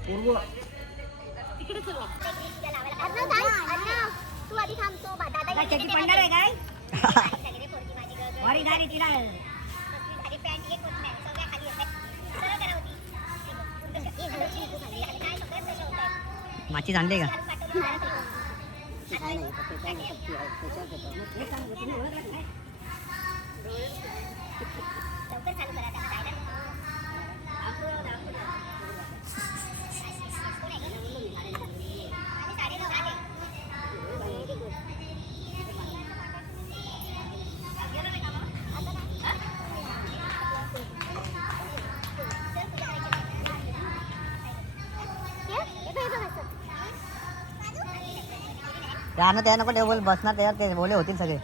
पूर्व तू आधी थांबतो आहे काय तिला पॅन्ट माची आणले का? लवकर चालू करा राहणं जायला नको. आणि साडेनऊ त्या नको टेबल बसणार त्याच्यावर ते बोले होतील सगळे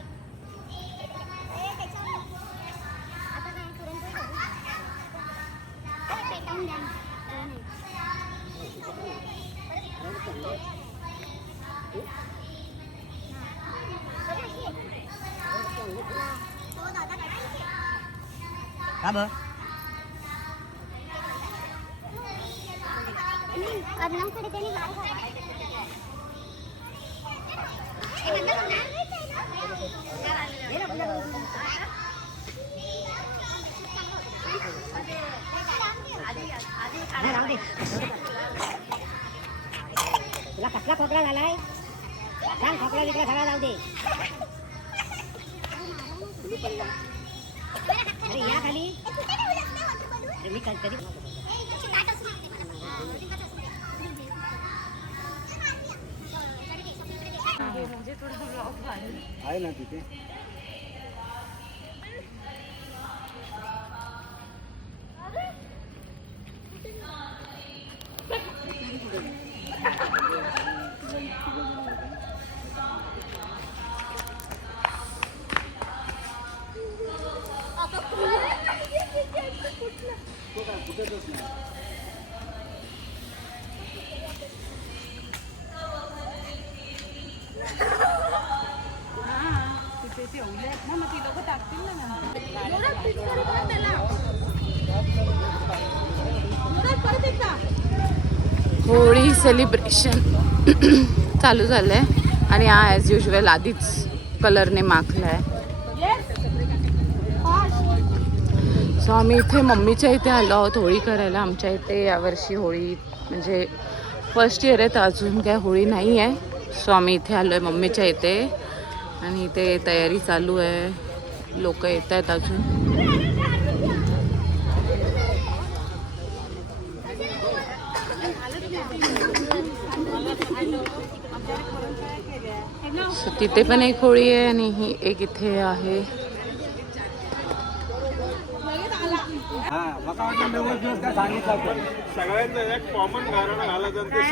अरे या खाली. अरे मी कधी कधी आहे ना तिथे. होळी सेलिब्रेशन चालू झालं आहे आणि हा ॲज युजल आधीच कलरने माखला आहे सो आम्ही इथे मम्मीच्या इथे आलो आहोत होळी करायला. आमच्या इथे यावर्षी होळी म्हणजे फर्स्ट इयर आहे तर अजून काय होळी नाही आहे सो आम्ही इथे आलो आहे मम्मीच्या इथे. आणि इथे तयारी चालू आहे. लोक येत आहेत अजून. तिथे पण एक होळी आहे आणि ही एक इथे आहे. हा. सगळ्यांचं एक कॉमन कारण ते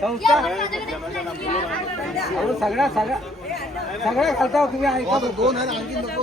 संस्था? सगळ्या सगळ्या सगळ्या खालता तुम्ही ऐका दोन आणखी नको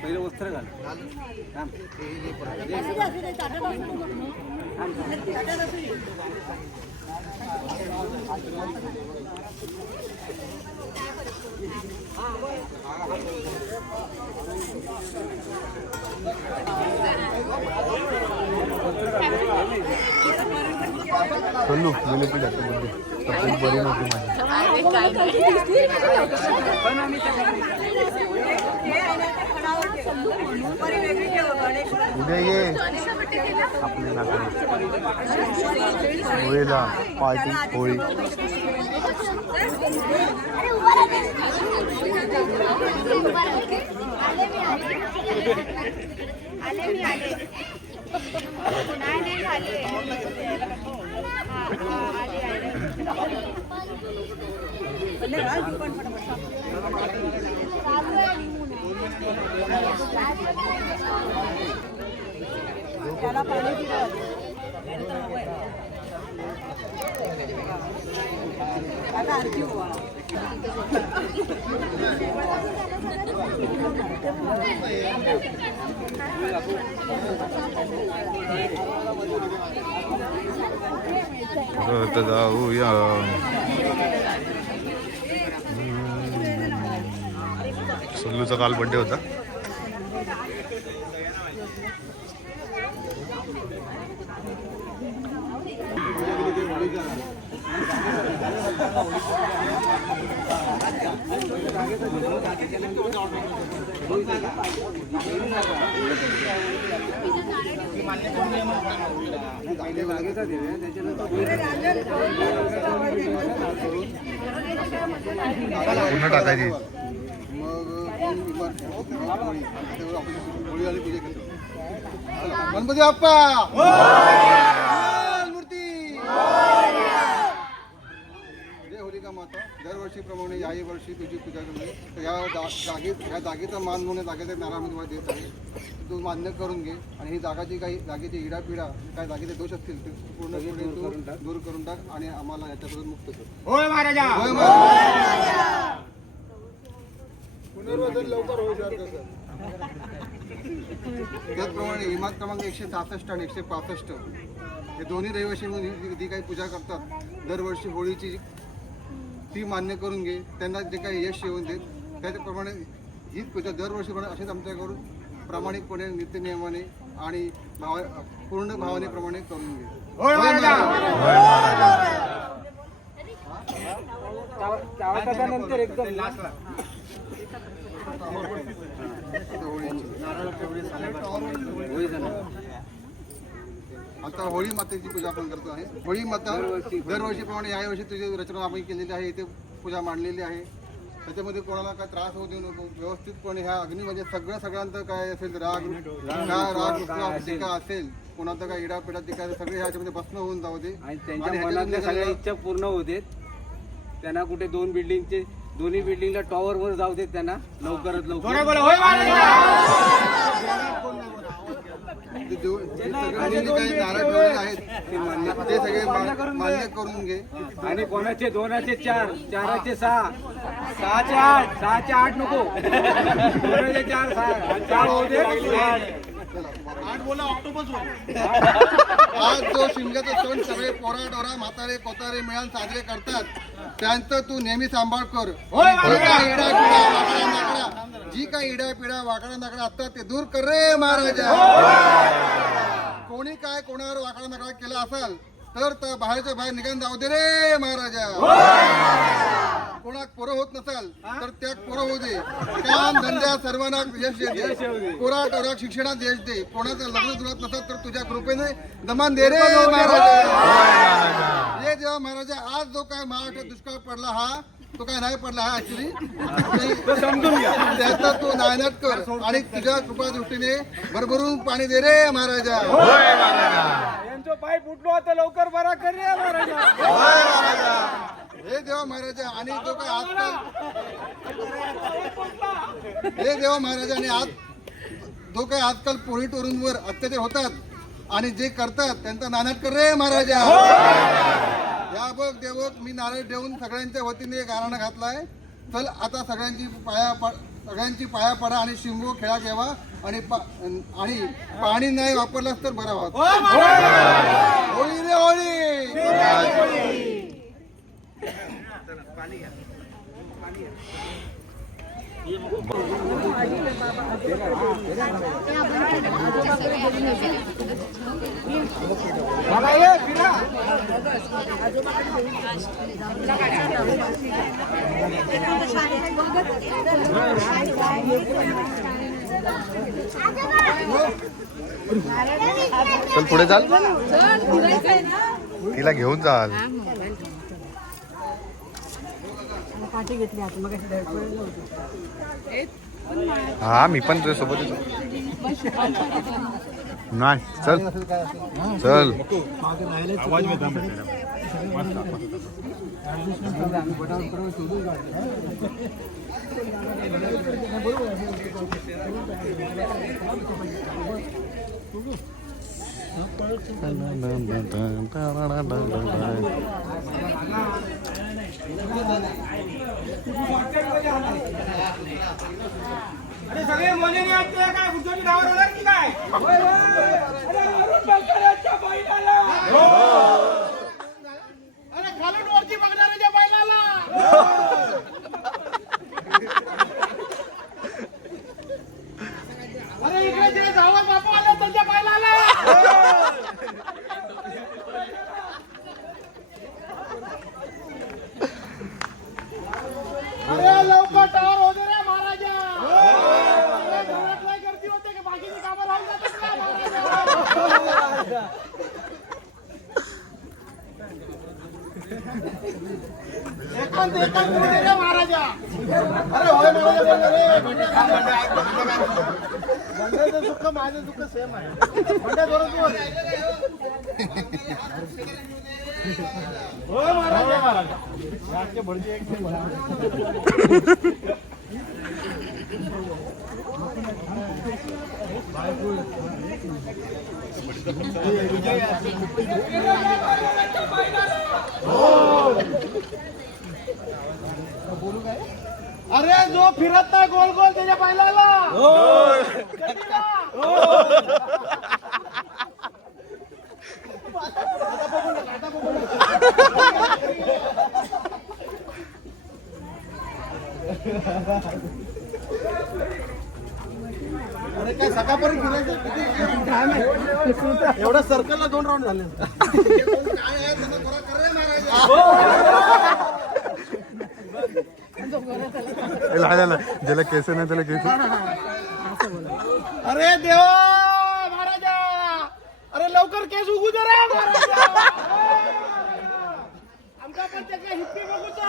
पहिले वस्त्र घाल थांब. सोनू जातो म्हणजे तब्येत बरी नव्हती माझी उद्या ये आपल्या नागरिक होळीला पार्टी होळी अरे उभा राहा. उभा राहा. आले मी आले. आले मी आले. नाही नाही आले. हा, हा, आले आले तर जाऊया सल्लूचा काल बड्डे होता. पूर्ण टाकायची. गणपती बाप्पा दरवर्षीप्रमाणे याही वर्षी तुझी पूजा करणे तर या जा- जागेत या जागेचा मान म्हणून जागेचा नारा मी तुम्हाला देत आहे. तू मान्य करून घे आणि ही जागाची काही जागेची इडापिडा काय जागेचे दोष असतील ते पूर्णपणे तू दूर करून टाक आणि आम्हाला याच्यापासून मुक्त कर. होय महाराजा! होय महाराज. पुनर्वसन लवकर होऊ शकतं त्याचप्रमाणे इमारत क्रमांक एकशे सहासष्ट आणि एकशे पासष्ट हे दोन्ही रहिवाशी म्हणून ही- जी काही पूजा करतात दरवर्षी होळीची ती मान्य करून घे. त्यांना जे काही यश येऊन देत त्याच्याप्रमाणे ही पूजा दरवर्षी पण असेच आमच्याकडून प्रामाणिकपणे नित्यनियमाने आणि भाव पूर्ण भावनेप्रमाणे करून घे. एकदम आता होळी मातेची पूजा आपण करतो आहे. होळी माता दरवर्षीप्रमाणे या वर्षी तुझी रचना आपण केलेली आहे इथे पूजा मांडलेली आहे. त्याच्यामध्ये कोणाला काय त्रास होऊ देऊ नको. व्यवस्थितपणे ह्या अग्नीमध्ये सगळं सगळ्यांचं काय असेल राग काय राग टीका असेल कोणाचं काय इडापिडा टीका असेल, सगळे ह्याच्यामध्ये भस्म होऊन जाऊ दे. आणि सगळ्या इच्छा पूर्ण होते त्यांना कुठे दोन बिल्डिंगचे दोन्ही बिल्डिंगला टॉवर वर जाऊ देत त्यांना. लवकरात लवकर. ते जे काही आहेत. मान्य ते सगळे मा- मान्य करून घे. आणि कोणाचे दोनाचे चार? चाराचे सहा. सहाचे आठ. सहाचे आठ नको. दोनाचे चार सहा. चार आठ. आज जो शिमग्याचा सण सगळे पोरा डोरा म्हातारे कोतारे मिळून साजरे करतात त्यांचं तू नेहमी सांभाळ कर. जी काय इडा पिडा वाकडा नाकडा असतात ते दूर कर रे महाराजा. कोणी काय कोणावर वाकडा नाकडा केला असाल तर बाहेरच्या बाहेर निघून जाऊ दे रे महाराजा. कोणाक पोरं होत नसाल तर त्यात पोरं होऊ दे. काम धंद्या सर्वांना यश येते पोरा टोराक शिक्षणात यश दे. कोणाचं लग्न जुळत नसाल तर तुझ्या कृपेने दमान दे रे महाराजा. ये देवा महाराजा आज जो काय महाराष्ट्रात दुष्काळ पडला हा तो काय नाही पडला हा ऍक्च्युली समजून घ्या. त्याचा तू नायनाट कर. आणि तुझ्या कृपा दृष्टीने भरभरून पाणी दे रे महाराजा. यांचं पाय फुटलो आता लवकर बरा कर रे महाराजा. हे देवा महाराजा. आणि जो काय आजकाल हे देवा महाराजा. आणि आज जो काय आजकाल पोळी टोरूंवर अत्याचार होतात. आणि जे करतात त्यांचा नानाट कर रे महाराजा. या बघ देवक मी नारळ देऊन सगळ्यांच्या वतीने गाणं घातलाय. चल आता सगळ्यांची पाया पड सगळ्यांची पाया पडा आणि शिंगो खेळा घ्यावा आणि पा- आणि पाणी नाही वापरलास तर बरा व्हा होळी रे होळी! चल पुढे चाल. तिला घेऊन चाल. हा मी पण तुझ्या सोबत येतो. नाही चल. चल. अरे सगळे मोजेने काय होणार की काय अरुण अरे खालून वरती बघणाऱ्याच्या बैलाला अरे इकडे जे जावं बापू आले त्यांच्या बैलाला अरे लवकर टावर होते रे महाराजा अरे घरात लय गर्दी होते की बाकीची कामं राहून जातात का महाराजा एकांत एकांत होते रे महाराजा अरे होय महाराजा दुःख माझं दुःख सेम आहे बंड्या जोरात होय महाराजा राजचे भडजे एक अरे जो फिरत नाही गोल गोल त्याच्या अरे काय सकाळपर्यंत फिरायचं किती एवढा सर्कलला दोन राऊंड झाले. ज्याला केस नाही त्याला केस अरे देवा महाराजा. अरे लवकर केस उगू दे रे महाराजा. आमचा पण त्याच्या हिप्पी बघूचा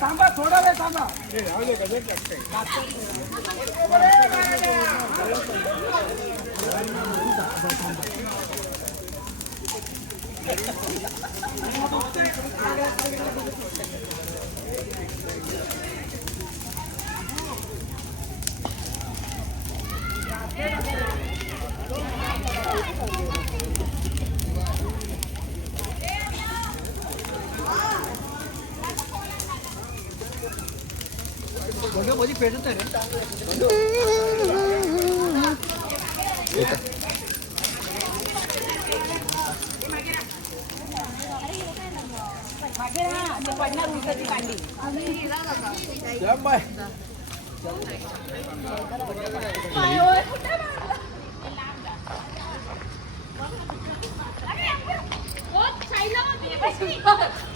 थांबा थोडा वेळ थांबा. పెడతారు Hãy subscribe cho kênh Ghiền Mì Gõ Để không bỏ lỡ những video hấp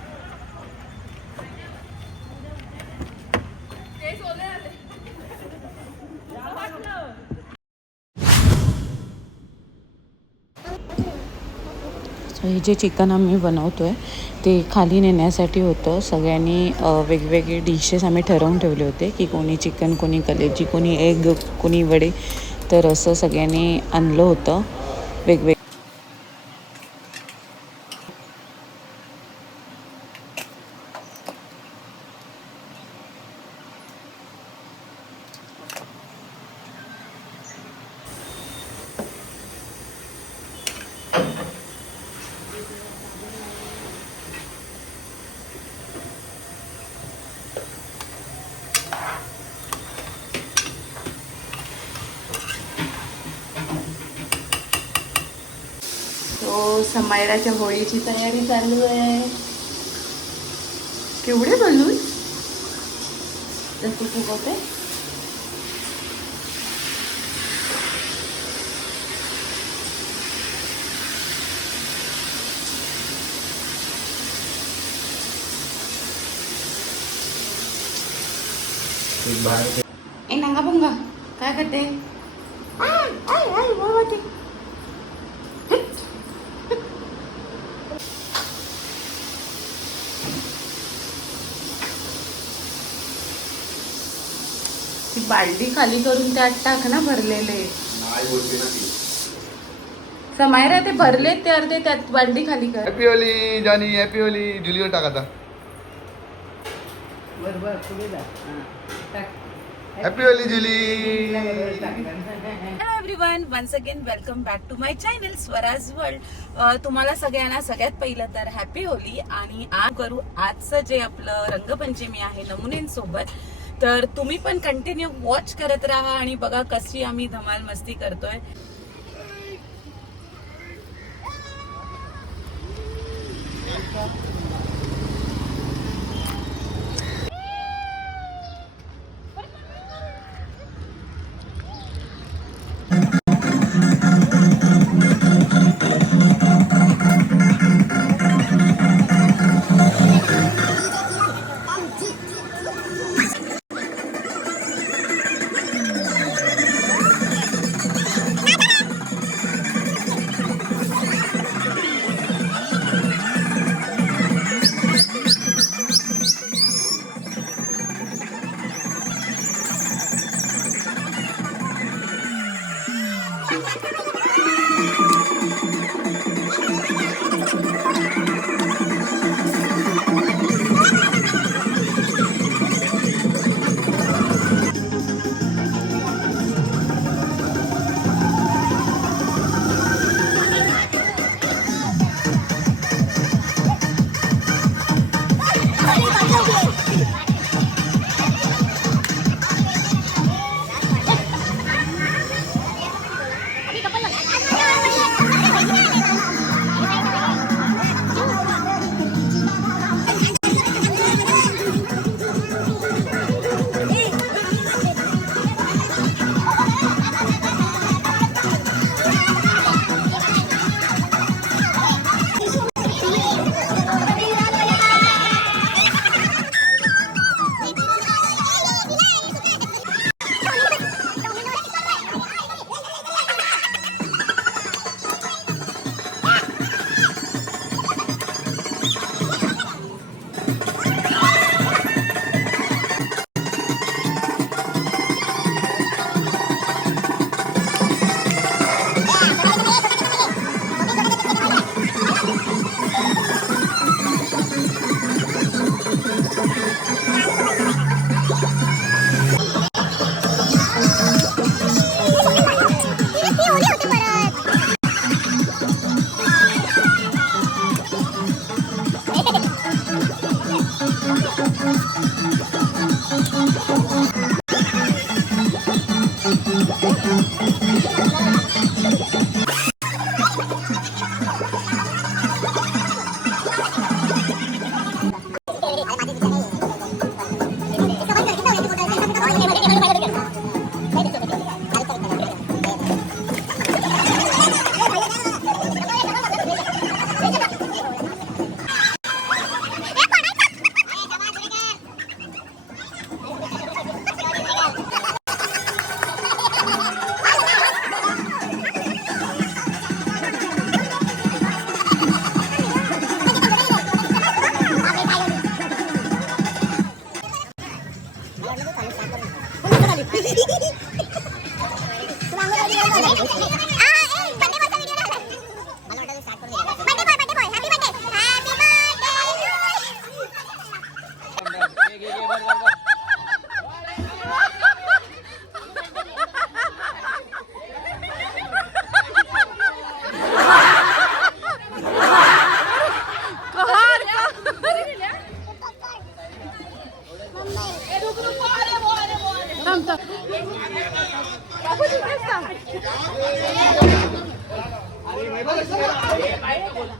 एकमेकांना हे जे चिकन आम्ही बनवतो आहे ते खाली नेण्यासाठी होतं. सगळ्यांनी वेगवेगळे डिशेस आम्ही ठरवून ठेवले होते की कोणी चिकन कोणी कलेजी कोणी एग कोणी वडे. तर असं सगळ्यांनी आणलं होतं. वेगवेग तो समायराच्या होळीची तयारी चालू आहे केवढे बलून तू फुगवते ए नंगा पुंगा काय करते ती बालडी खाली करून त्यात टाक ना भरलेले. समायरा ते भरले ते अर्धे त्यात बालडी खाली कर. Happy Holi Johnny happy Holi जुलीवर टाक आता. Happy Holi Julie hello everyone once again welcome back to my channel Swaraj world तुम्हाला सगळ्यांना सगळ्यात पहिलं तर हॅपी होली आणि आज करू आजचं जे आपलं रंगपंचमी आहे नमुनेंसोबत तर तुम्ही पण कंटिन्यू वॉच करत राहा आणि बघा कशी आम्ही धमाल मस्ती करतोय.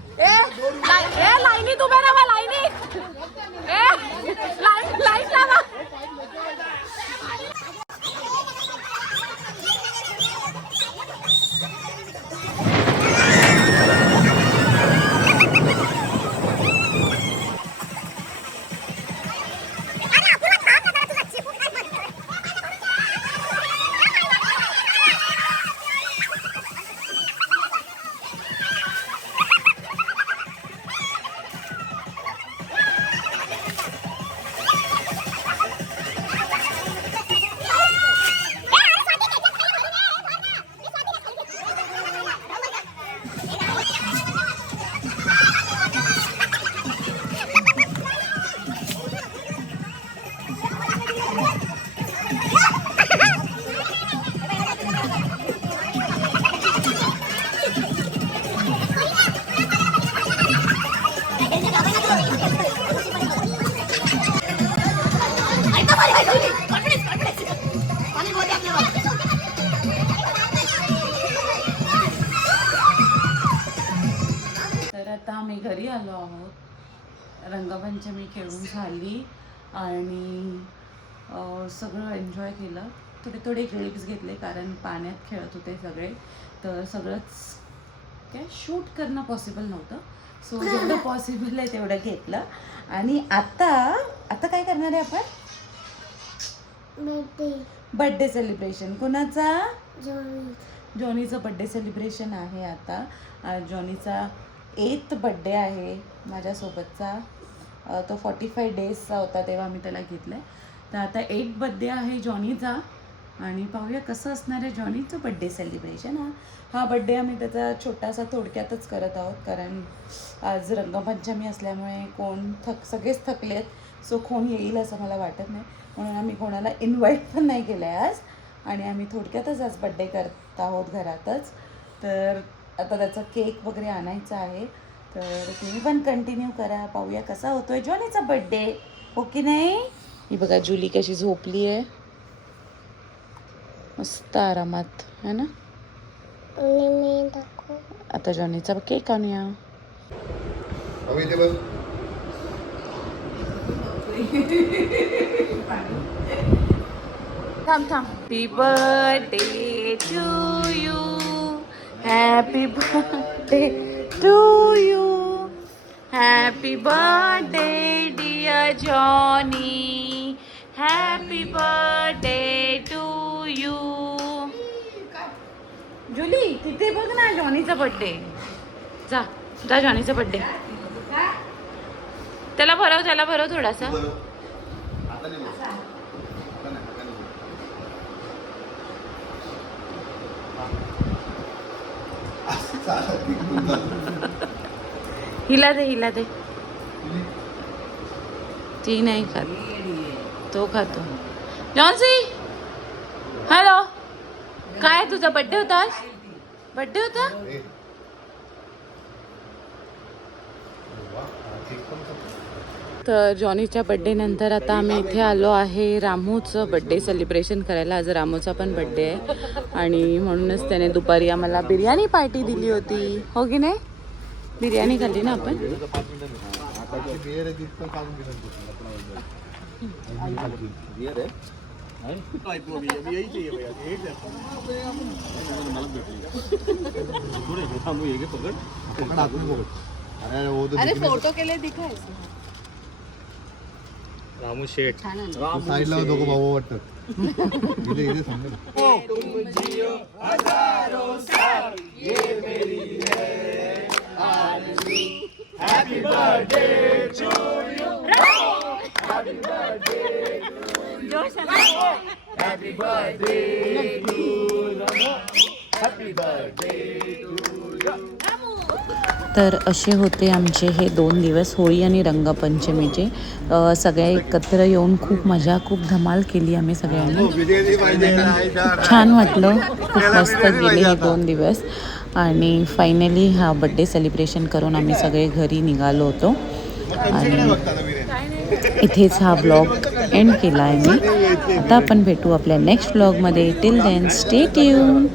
ए लाईनीत उभे राहा लाईनीत. ए थोडे थोडे क्लिप्स घेतले कारण पाण्यात खेळत होते सगळे. तर सगळंच काय शूट करणं पॉसिबल नव्हतं. सो जेवढं पॉसिबल आहे तेवढं घेतलं. आणि आता आता काय करणार आहे आपण? बड्डे सेलिब्रेशन कुणाचा? जॉनीचं बड्डे सेलिब्रेशन आहे आता. जॉनीचा एथ बड्डे आहे माझ्यासोबतचा. तो फॉर्टी फाय डेजचा होता तेव्हा मी त्याला घेतलं आहे तर आता एट बड्डे आहे जॉनीचा आणि पाहूया कसं असणार आहे जॉनीचं बड्डे सेलिब्रेशन हा. हा बड्डे आम्ही त्याचा छोटासा थोडक्यातच करत आहोत कारण आज रंगपंचमी असल्यामुळे कोण थक सगळेच थकले आहेत सो कोण येईल असं मला वाटत नाही. म्हणून आम्ही कोणाला इन्व्हाइट पण नाही केलं आहे आज. आणि आम्ही थोडक्यातच आज बड्डे करत आहोत घरातच. तर आता त्याचा केक वगैरे आणायचा आहे. तर तुम्ही पण कंटिन्यू करा. पाहूया कसा होतोय जॉनीचा बड्डे हो की नाही? ही बघा जुली कशी झोपली आहे मस्त आरामात है ना? आता जॉनीचा केक आणूया. अभि इथे बस. थांब थांब. Happy birthday to you happy birthday to you happy birthday dear Johnny happy birthday Julie तिथे बघ ना जॉनीचा बर्थडे जा जा जॉनीचा बर्थडे त्याला भरव त्याला भरव थोडासा. हिला दे हिला दे. ती नाही खात. तो खातो. जॉन्सी? हॅलो. काय तुझा बड्डे होता बड्डे होता. तर जॉनीच्या बड्डे नंतर आता आम्ही इथे आलो आहे रामूचं बड्डे सेलिब्रेशन करायला. आज रामूचा पण बड्डे आहे. आणि म्हणूनच त्याने दुपारी आम्हाला बिर्याणी पार्टी दिली होती. हो की नाही? बिर्याणी खाल्ली ना आपण? बियर आहे? अरे फोटो केले दिखायचं रामू शेठ साईडला दोघं भाऊ वाटतात इथे इथे समजा तर असे होते आमचे हे दोन दिवस होळी आणि रंगपंचमीचे. सगळे एकत्र येऊन खूप मजा खूप धमाल केली आम्ही सगळ्यांनी. छान वाटलं खूप मस्त गेले हे दोन दिवस. आणि फायनली हा बड्डे सेलिब्रेशन करून आम्ही सगळे घरी निघालो होतो. आणि इथेच हा ब्लॉग एंड केला आहे मी. आता आपण भेटू आपल्या नेक्स्ट ब्लॉगमध्ये टिल देन स्टे ट्यून्ड